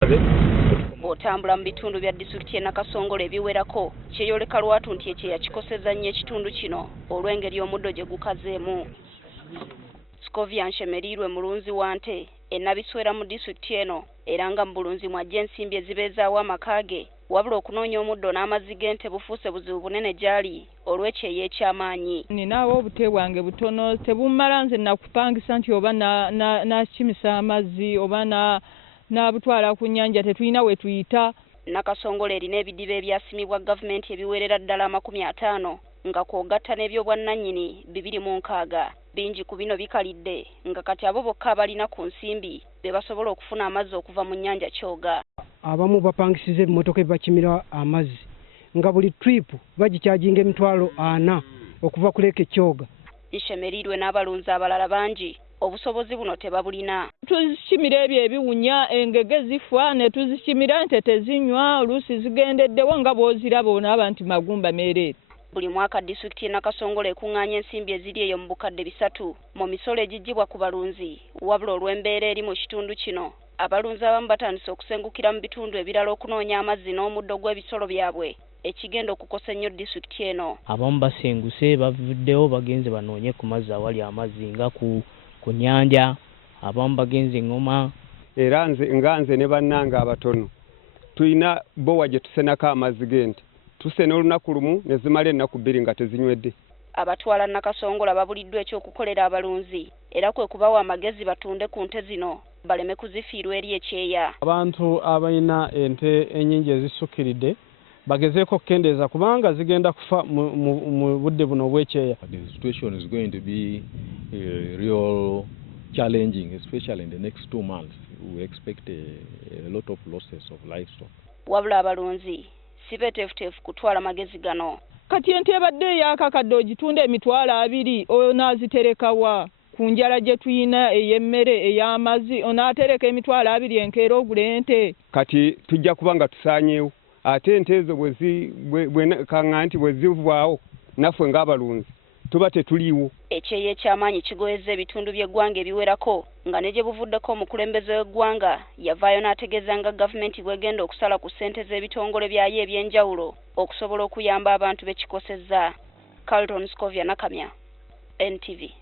Bw'otambula mu bitundu bya disitulikiti y'e Nakasongola ebiwerako kyeyoleka lwatu nti Ekyeya kikosezza nnyo ekitundu kino olw'engeri omuddo gye gukazeemu. Scovia Nshemerirwe mulunzi wa nte ennabiswera mu disitulikiti eno era nga mu bulunzi mw'ajja ensimbi ezibeezaawo amaka ge wabula okunoonya omuddo n'amazzi g'ente bufuuse buzibu bunene gy'ali olw'Ekyeya eky'amaanyi. Ninaawo obute bwange butono tebumala nze nakupangisa nti oba nakimisa amazzi oba n'abutwala ku nnyanja tetulina we tuyita. Nakasongola erina ebidiba ebyasimibwa gavumenti ebiwerera ddala 50 nga kw'ogatta n'ebyobwannannyini 206. Bingi ku bino bikalidde nga kati abo bokka abalina ku nsimbi be basobola okufuna amazzi okuva mu nnyanja Kyoga. Abamu bapangisiza ebimotoka ebibakimira amazzi nga buli trip bagikyajinga $40 okuva ku Lake Kyoga. Nshemerirwe n'abalunzi abalala bangi obusobozi buno tebabulina. Tuzikimira ebyo ebiwunya engege zifa ne tuzikimira ente tezinywa oluusi zigendeddewo nga bw'oziraba onaaba nti magumba meereere. Buli mwaka disitulikiti y'e Nakasongola ekuŋŋaanya ensimbi eziri eyo mu bukadde 3 mu misolo egiggyibwa ku balunzi wabula olw'embeera eri mu kitundu kino abalunzi abamu batandise okusengukira mu bitundu ebirala okunoonya amazzi n'omuddo gw'ebisolo byabwe ekigenda okukosa ennyo disitulikiti eno. Abamu basenguse bavuddewo bagenze banoonye ku mazzi awali amazzi nga ku nnyanja, abamu bagenze Ngoma. Era nze ne bannange abatono tulina bowa gye tusenako amazzi g'ente. Tusena olunaku lumu ne zimala ennaku 2 nga tezinywedde. Abatwala Nakasongola babuliddwa ekyokukolera abalunzi era kwe kubawa amagezi batunde ku nte zino baleme kuzifiirwa eri Ekyeya. Abantu abalina ente ennyingi ezisukkiridde bagezeeko okukendeeza kubanga zigenda kufa mu budde buno obw'Ekyeya. The situation is going to be real challenging, especially in the next 2 months. We expect a lot of losses of livestock. Wabula abalunzi sibetefutefu kutwala magezi gano. Kati ente ebadde ey'akakadde ogitunda $20 onaaziterekawa ku njala gye tuyina ey'emmere ey'amazzi onaatereka $20 enkeera ogula ente. Kati tujja kuba nga tusaanyeewo ate ente ezo kaŋŋa nti bwe zivaawo naffe ng'abalunzi tuba tetuliiwo. Ekyeya eky'amaanyi kigoyezza ebitundu by'eggwanga ebiwerako nga ne gye buvuddeko omukulembeze w'eggwanga yavaayo n'ategeeza nga gavumenti bw'egenda okusala ku ssente z'ebitongole byayo eby'enjawulo okusobola okuyamba abantu be kikosezza. Carlton Scovia Nakamya, NTV.